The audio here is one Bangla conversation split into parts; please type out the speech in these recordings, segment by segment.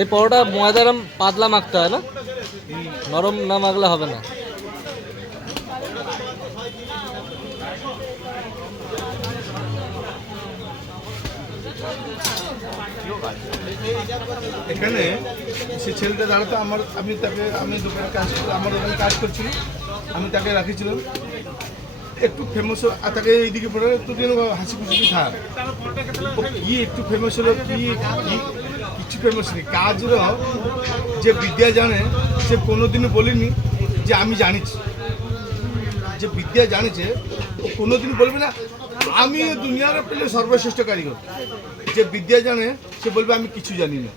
এই পরোটা ময়দারাম পাতলা মাখতে হয় না? নরম না মাখলে হবে না। এখানে সে ছেলেটা দাঁড়াতো, আমার আমি তাকে আমি দোকানে কাজ আমার দোকানে কাজ করছিলাম। আমি তাকে রাখিছিলাম। একটু ফেমাস তাকে এইদিকে পড়ে একটু যেন হাসি খুশি থাক কি একটু ফেমাস হলো, কি কিছু ফেমাস নেই। কাজের যে বিদ্যা জানে, সে কোনোদিনও বলেনি যে আমি জানিছি। যে বিদ্যা জানিছে, ও কোনোদিন বলবে না। আমি দুনিয়ার পেলে সর্বশ্রেষ্ঠ কারিগর। যে বিদ্যা জানে, সে বলবে, আমি কিছু জানি না।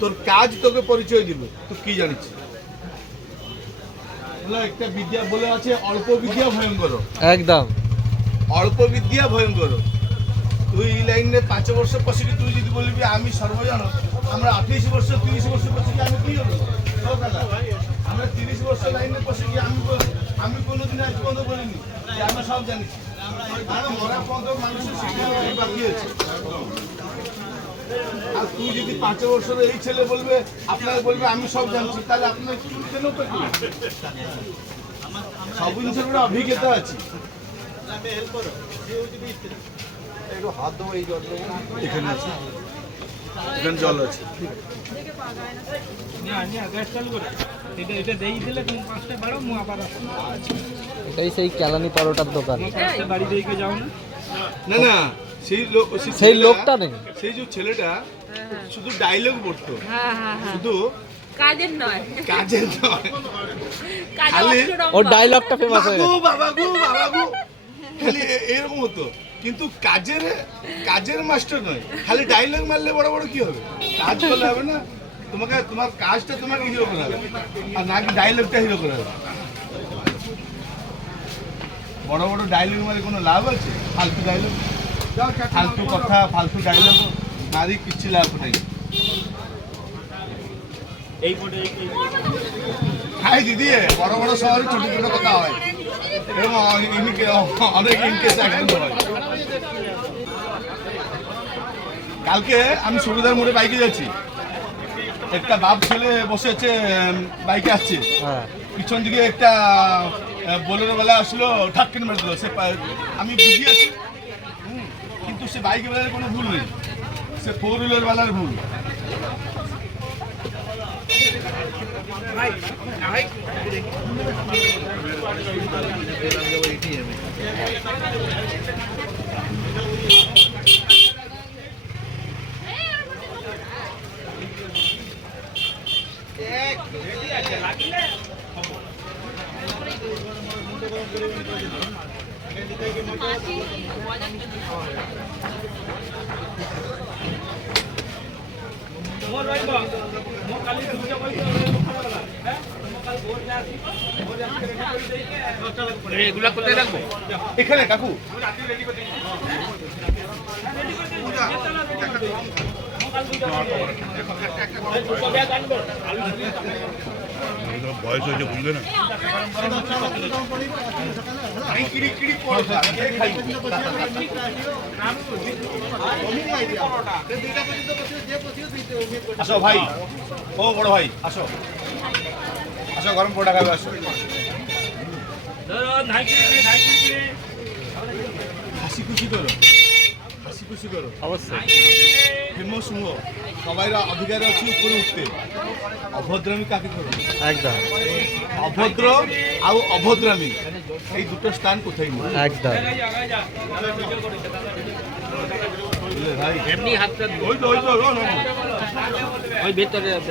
তোর কাজ তোকে পরিচয় দিবে। তুই কি জানিস? একটা বিদ্যা বলে আছে অল্প বিদ্যা ভয়ঙ্কর। একদম। অল্প বিদ্যা ভয়ঙ্কর। তুই এই লাইনে পাঁচ বর্ষ পশিকি তুই যদি বলবি আমি সর্বজন আমরা আঠাইশ বর্ষ তিরিশ বর্ষ পশিকি আমি কি হব? আমরা তিরিশ বর্ষ লাইনে পশিকি আমি আমি কোনোদিন আজ পর্যন্ত বলিনি যে আমরা সব জানি। মরা পর্যন্ত মানুষের শিক্ষা বাকি আছে তুই যদি পাঁচ বছর এই ছেলে বলবে আপনাকে বলবে আমি সব জানছি তাহলে আপনার কেন সব জিনিসের একটা অভিজ্ঞতা আছে এখানে আছে। এখানে জল আছে। এটা এটা দেই দিলে তুমি পাঁচটা বাড়ো মু আবার এটাই সেই কেলানি পরোটার দোকান। পাঁচটা বাড়ি যাও না। না না সেই লোক সেই লোকটা নেই। সেই যে ছেলেটা শুধু ডায়লগ পড়তো। হ্যাঁ হ্যাঁ হ্যাঁ। শুধু কাজের নয়। কাজের নয়। খালি-। ওর ডায়লগটা ফেমাস হয়ে গেছে বাবা গো বাবা গো খালি এরকম হতো। কিন্তু কাজের কাজের মাস্টার নয়। খালি ডায়লগ মারলে বড় বড় কি হবে? কাজ করলে হবে না। তোমাকে তোমার কাজটা তোমাকে হিরো করা হবে। আর নাকি ডায়লগটা হিরো করা হবে। বড় বড় ডায়লগ মারে কোনো লাভ আছে? ফালতু ডায়লগ ফালতু কথা ফালতু ডায়লগ পটে এই এই- হাই দিদি বড় বড় শহরে ছোট ছোট কথা হয়। অ- ইনকে অনেক ইনকেস অ্যাক্সিডেন্ট হয়। কালকে আমি সুবিধার মোড়ে বাইকে যাচ্ছি। একটা বাপ ছেলে বসে আছে বাইকে আসছে। হ্যাঁ। পিছন দিকে একটা বোলেরো বেলা আসলো ঠাক্কেন মেরে দিল। সে আমি বুঝি আছি। কিন্তু সে বাইকে বেলার কোনো ভুল নেই। সে ফোর হুইলার বেলার ভুল। মোর রইব রেডি করে এগুলা কোথায় রাখব? এখানে কাকু। বয়স হয়েছে বুঝবে না। আসো ভাই। ও বড় ভাই আসো। আসো গরম পোড়া খাবে আসো। ধরো নাই কি নাই কি হাসি খুশি করো। খুশি করো? অবশ্যই। হুও সবাই অধিকার আছে উপরে উঠতে। অভদ্রামি কাকে করো একদম। অভদ্র আর অভদ্রামি এই দুটো স্থান কোথায় একদম। এমনি হাতটা ওই তো তো ভেতরে ওরা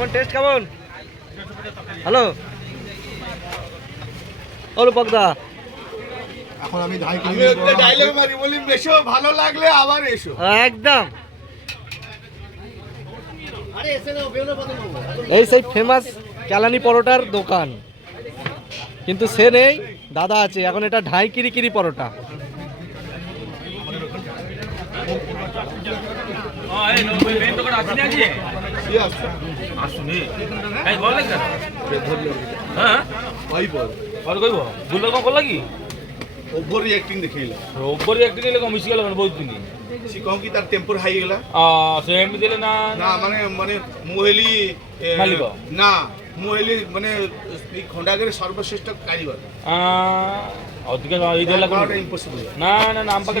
এখন টেস্ট কেমন? হ্যালো অরূপকদা এখন আমি ডাইলগ মারি বলি ভালো লাগলে আবার এসো। একদম। এই সেই ফেমাস ক্যালানি পরোটার দোকান। কিন্তু সে নেই দাদা আছে। এখন এটা ঢাই কিরি কিরি পরোটা। ও এই আছে না আসুনি কাই গলে কেন? হ্যাঁ? কইব আর কইব? ভুল কম করলা কি? ওভার রিঅ্যাক্টিং দেখাইলা ওভার রিঅ্যাক্টিং এলে কম মিশি গেল মানে বহুত দিন। সি কম কি তার টেম্পার হাই গেলা আ সে এমনি দিলে না? না মানে মানে মুহেলি মালিক। না মুহেলি মানে এই খন্ডাগের সর্বশ্রেষ্ঠ কারিগর। আ অধিক এই দিলা না না না আম পাকে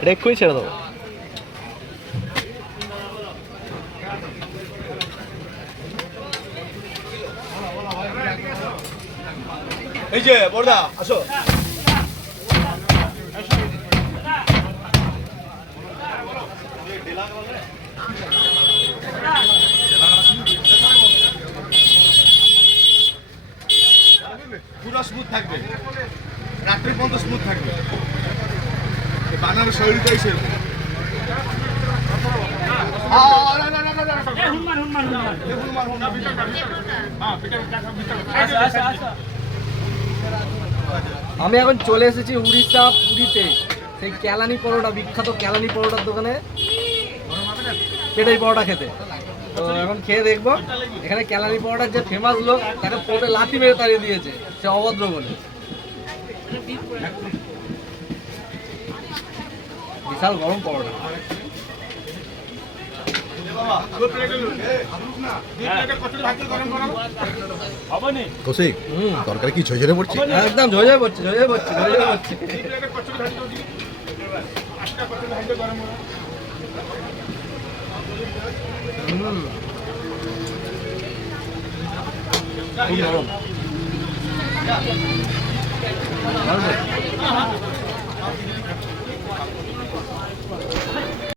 এটা এক্ষুনি ছেড়ে দেবো এই যে বড়দা আসো আমি এখন চলে এসেছি উড়িষ্যা পুরীতে সেই ক্যালানি পরোটা বিখ্যাত ক্যালানি পরোটার দোকানে পেটাই পরোটা খেতে তো এখন খেয়ে দেখব এখানে ক্যালানি পরোটার যে ফেমাস লোক তাকে পোটে লাথি মেরে তাড়িয়ে দিয়েছে সে অভদ্র বলে বিশাল গরম পরোটা। তরকারি কি ঝরঝরে পড়ছে? একদম ঝরে পড়ছে ঝরে পড়ছে ঝরে পড়ছে। খুব নরম